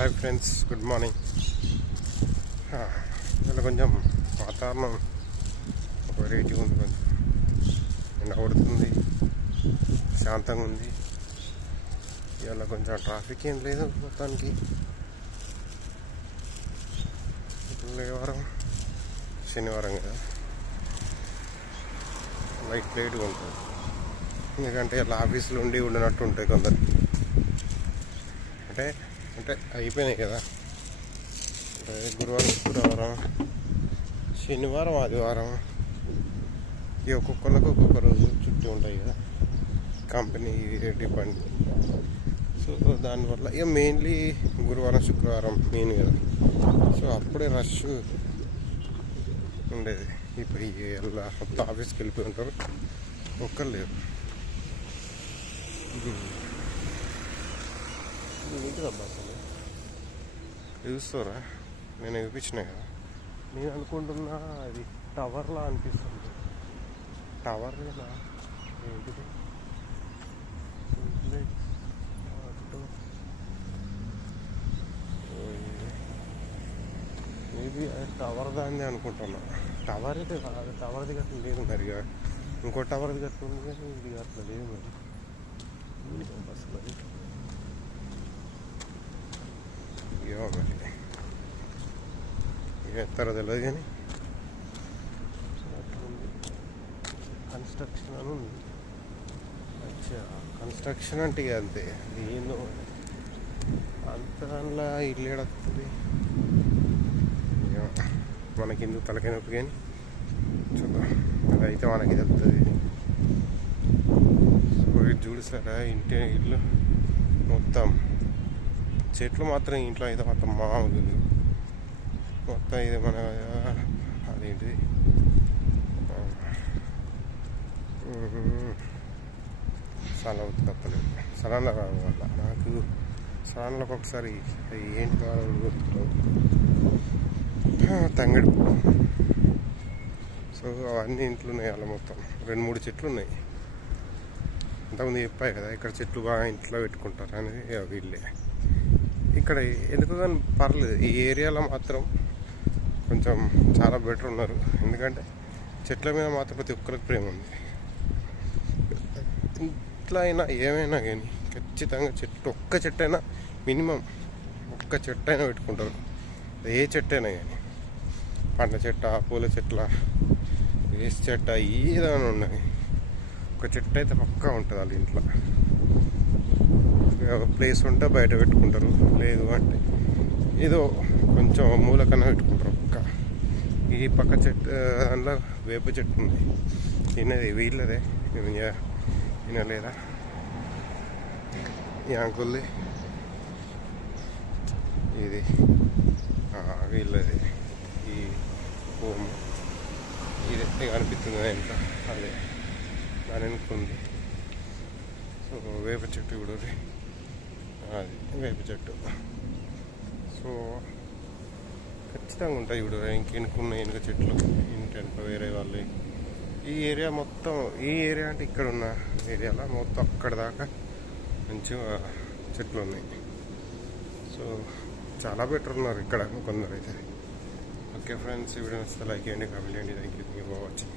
Hi friends, good morning. ఇలా కొంచెం వాతావరణం ఒక వెరైటీగా ఉంది. కొంచెం ఎండ కొడుతుంది, శాంతంగా ఉంది. ఇవాళ కొంచెం ట్రాఫిక్ ఏం లేదు మొత్తానికి. లేవారం శనివారం కదా, లైట్ లైట్గా ఉంటుంది. ఎందుకంటే ఇలా ఆఫీసులో ఉండి ఉండినట్టు ఉంటాయి కొందరు. అంటే అంటే అయిపోయినాయి కదా, గురువారం, శుక్రవారం, శనివారం, ఆదివారం, ఇక ఒక్కొక్కరికి ఒక్కొక్క రోజు చుట్టూ ఉంటాయి కదా, కంపెనీ డిపెండ్. సో దానివల్ల ఇక మెయిన్లీ గురువారం, శుక్రవారం మెయిన్ కదా. సో అప్పుడే రష్ ఉండేది. ఇప్పుడు ఇలా మొత్తం ఆఫీస్కి వెళ్ళిపోయి ఉంటారు, ఒక్కరు లేరు. ఏంటిదబ్బా అసలు చూస్తారా? నేను చూపించినా కదా, నేను అనుకుంటున్నా అది టవర్లా అనిపిస్తుంది. టవర్ లేదా ఏంటిది? మేబీ టవర్ దాన్ని అనుకుంటున్నా. టవర్ అయితే కాదు, టవర్ది గట్ల లేదు మరి. ఇంకో టవర్ది గట్ల ఉంది కానీ ఇది అట్లా లేదు మరి. అసలు అది ఏమో మరి ఎత్తారో తెలియదు కానీ కన్స్ట్రక్షన్ అని ఉంది. అచ్చా, కన్స్ట్రక్షన్ అంటే ఇక అంతే. ఏందో అంత దానిలో ఇల్లు ఏడవుతుంది మనకి, ఎందుకు తలకాయ నొప్పి. కానీ చూద్దాం, అదైతే మనకి తెలుస్తుంది. సో ఇది చూస్తారా, ఇంటి ఇల్లు మొత్తం చెట్లు మాత్రం. ఇంట్లో అయితే మొత్తం మామూలు మొత్తం. ఇది మన అదేంటిది, స్థలం తప్పలేదు. స్థలంలో రావడం వల్ల నాకు స్థలంలోకి ఒకసారి ఏంటి కావాలి గుర్తురావు, తంగడి. సో అవన్నీ ఇంట్లో ఉన్నాయి. అలా మొత్తం 2-3 చెట్లు ఉన్నాయి. ఇంతకుముందు చెప్పాయి కదా, ఇక్కడ చెట్లు బాగా ఇంట్లో పెట్టుకుంటారు అనేది వీళ్ళే. ఇక్కడ ఎందుకు కానీ పర్లేదు, ఈ ఏరియాలో మాత్రం కొంచెం చాలా బెటర్ ఉన్నారు. ఎందుకంటే చెట్ల మీద మాత్రం ప్రతి ఒక్కరికి ప్రేమ ఉంది. ఇంట్లో అయినా ఏమైనా కానీ ఖచ్చితంగా ఒక్క చెట్టు అయినా, మినిమం ఒక్క చెట్టు అయినా పెట్టుకుంటారు. ఏ చెట్టు అయినా కానీ, పండ్ల చెట్ట, పూల చెట్ల, వేసి చెట్ట, ఏదైనా ఉన్నాయి, ఒక చెట్టు అయితే పక్కా ఉంటుంది వాళ్ళ ఇంట్లో. ప్లేస్ ఉంటే బయట పెట్టుకుంటారు, లేదు అంటే ఏదో కొంచెం మూల కన్నా పెట్టుకుంటారు పక్క. ఈ పక్క చెట్టు దాంట్లో వేప చెట్టు ఉంది, తినేది వీళ్ళదే, వినలేదా ఈ అంకుల్ది, ఇది వీళ్ళది. ఈ హోమ్ ఇది కనిపిస్తుంది ఇంట్లో, అదే దాని వెనుకుంది. సో వేప చెట్టు కూడా అది వేప చెట్టు. సో ఖచ్చితంగా ఉంటాయి ఇప్పుడు ఇంకెనుకున్న వెనుక చెట్లు, ఇంటి వెనుక వేరే వాళ్ళు. ఈ ఏరియా మొత్తం, ఈ ఏరియా అంటే ఇక్కడ ఉన్న ఏరియాలో మొత్తం అక్కడ దాకా మంచిగా చెట్లు ఉన్నాయి. సో చాలా బెటర్ ఉన్నారు ఇక్కడ కొందరు అయితే. ఓకే ఫ్రెండ్స్, ఈ వీడియో వస్తే లైక్ చేయండి, కామెంట్ చేయండి. Thank you for watching.